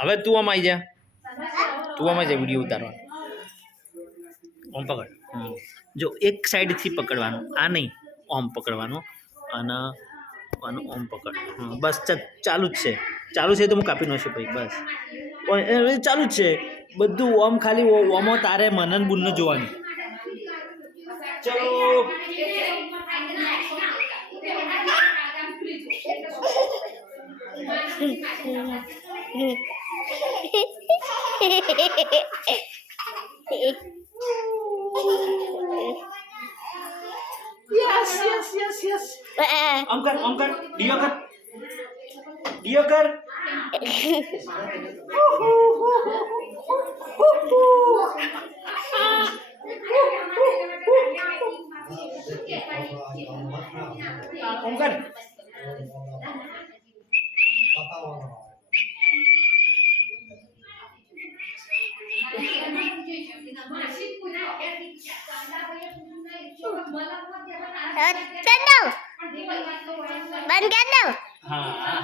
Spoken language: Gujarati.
હવે તું આમ આવી જા, તું આમ આવી જા વિડીયો ઉતારવાનો. ઓમ પકડ. જો એક સાઈડથી પકડવાનું, આ નહીં, ઓમ પકડવાનું અને આનું ઓમ પકડ. બસ ચાલુ જ છે, ચાલુ છે તો હું કાપી નાખશું ભાઈ. બસ ચાલુ જ છે બધું. ઓમ ખાલી ઓમો તારે મનન બુનને જોવાની. ચલો યસ યસ યસ યસ. આમ કર, આમ કર, ડિયો કર, ડિયો કર. આમ કર. બંધ કર દો. હા.